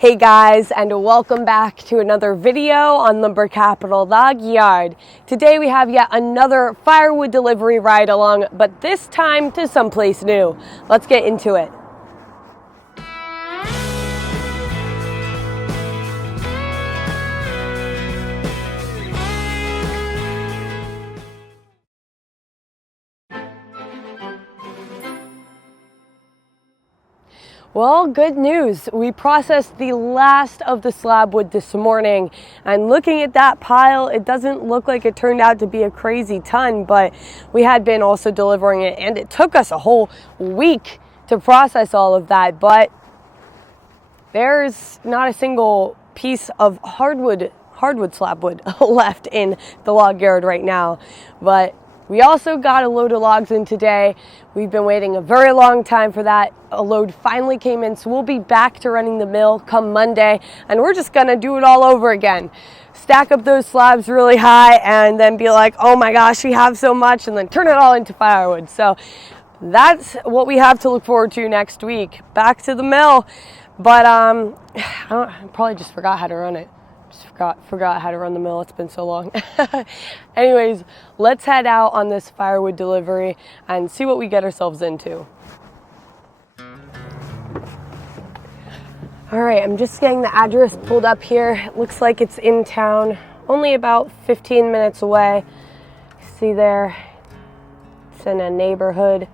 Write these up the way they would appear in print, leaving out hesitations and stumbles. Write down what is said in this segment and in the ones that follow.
Hey guys, and welcome back to another video on Lumber Capital Log Yard. Today we have yet another firewood delivery ride along, but this time to someplace new. Let's get into it. Well, good news. We processed the last of the slab wood this morning, and looking at that pile, it doesn't look like it turned out to be a crazy ton, but we had been also delivering it, and it took us a whole week to process all of that, but there's not a single piece of hardwood slab wood left in the log yard right now. But we also got a load of logs in today. We've been waiting a very long time for that. A load finally came in, so we'll be back to running the mill come Monday, and we're just gonna do it all over again. Stack up those slabs really high and then be like, oh my gosh, we have so much, and then turn it all into firewood. So that's what we have to look forward to next week. Back to the mill. But I probably just forgot how to run it. Just forgot how to run the mill. It's been so long. Anyways, let's head out on this firewood delivery and see what we get ourselves into. All right, I'm just getting the address pulled up here. It looks like it's in town, only about 15 minutes away. See there, it's in a neighborhood.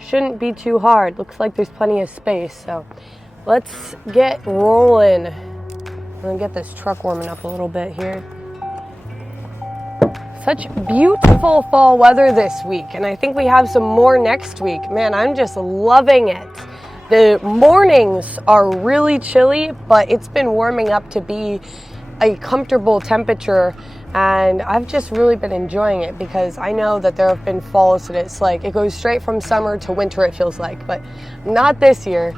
Shouldn't be too hard. Looks like there's plenty of space, so let's get rolling. I'm gonna get this truck warming up a little bit here. Such beautiful fall weather this week, and I think we have some more next week. Man, I'm just loving it. The mornings are really chilly, but it's been warming up to be a comfortable temperature, and I've just really been enjoying it because I know that there have been falls that it's like it goes straight from summer to winter, it feels like, but not this year.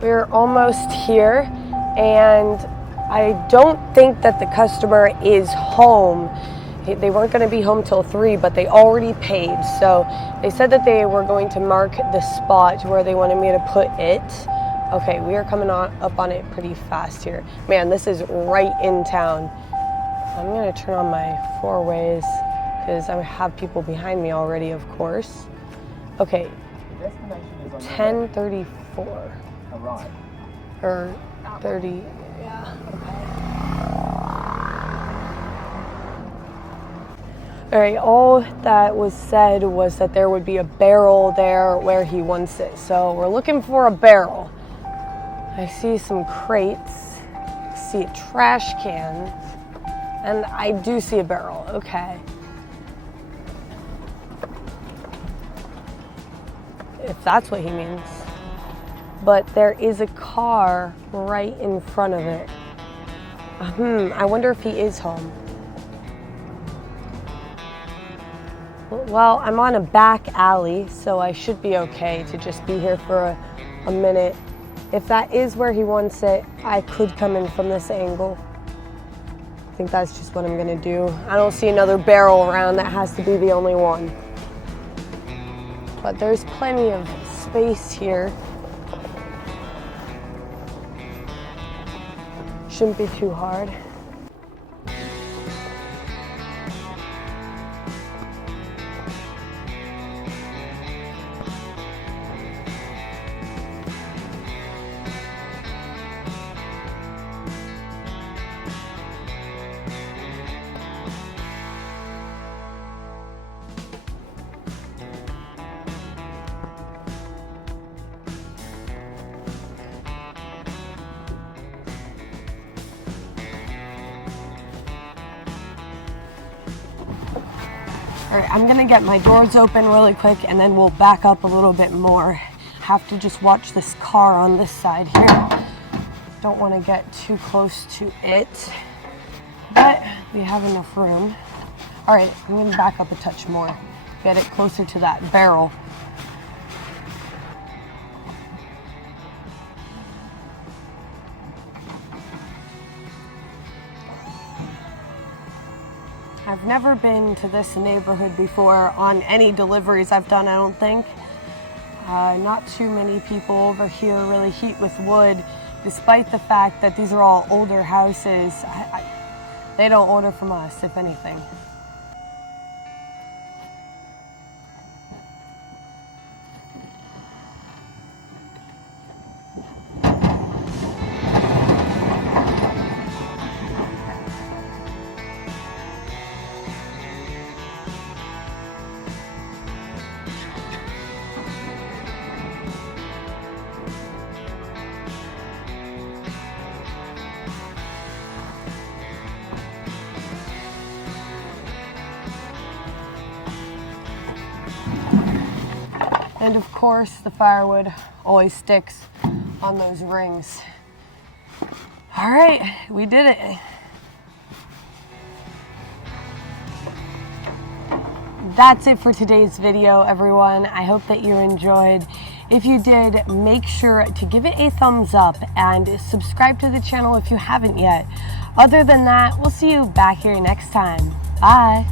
We're almost here, and I don't think that the customer is home. They weren't going to be home till 3, but they already paid. So they said that they were going to mark the spot where they wanted me to put it. Okay, we are coming up on it pretty fast here. Man, this is right in town. I'm going to turn on my 4-ways because I have people behind me already, of course. Okay, 10:34. Right. Or 30, yeah, okay. All right, all that was said was that there would be a barrel there where he wants it. So we're looking for a barrel. I see some crates, I see a trash can, and I do see a barrel, okay. If that's what he means. But there is a car right in front of it. I wonder if he is home. Well, I'm on a back alley, so I should be okay to just be here for a minute. If that is where he wants it, I could come in from this angle. I think that's just what I'm gonna do. I don't see another barrel around. That has to be the only one. But there's plenty of space here. Shouldn't be too hard. All right, I'm gonna get my doors open really quick and then we'll back up a little bit more. Have to just watch this car on this side here. Don't want to get too close to it, but we have enough room. All right, I'm gonna back up a touch more. Get it closer to that barrel. I've never been to this neighborhood before on any deliveries I've done, I don't think. Not too many people over here really heat with wood, despite the fact that these are all older houses. They don't order from us, if anything. And of course, the firewood always sticks on those rings. All right, we did it. That's it for today's video, everyone. I hope that you enjoyed. If you did, make sure to give it a thumbs up and subscribe to the channel if you haven't yet. Other than that, we'll see you back here next time. Bye.